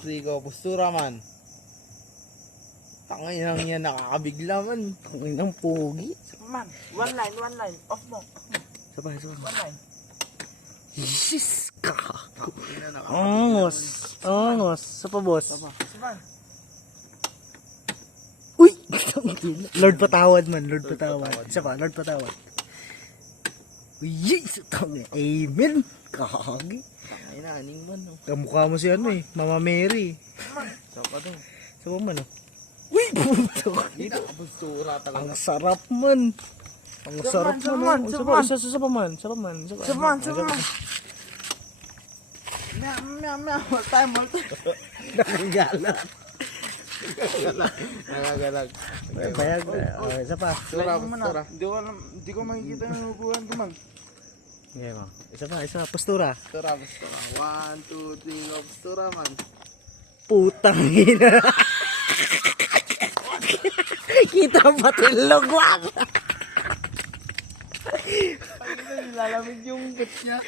3, go. Postura man. Tangay lang yan, nakakabigla man. Tangay ng pogi. Man, one line. Off mo. Sabay. One line. Yes, ka. Ina, nakakabigla man. Angos. Sa pa, boss. Saban. Uy! Lord patawad man, Lord patawad. Isa pa, Lord patawad. Uy, yes! Amen! Kagi. Tangay na, aning man. Oh. Kamukha mo si ano eh, Mama Mary. So pa to. Sa pa man oh. Uy! Puto! Ina, postura talaga. Ang sarap man! Ang sarap man! Saban. Isa pa man. Saban. Meow. More time. Nakagalat. Nagagalag. Bayag. Isa pa. Postura. Hindi ko makikita yung upuan ko, man. Okay mo. Isa pa. Postura. Postura. 1, 2, 3, go. Postura man. Putang ina. Kita ba tilog wag? Ay, nilalamig yung bit niya.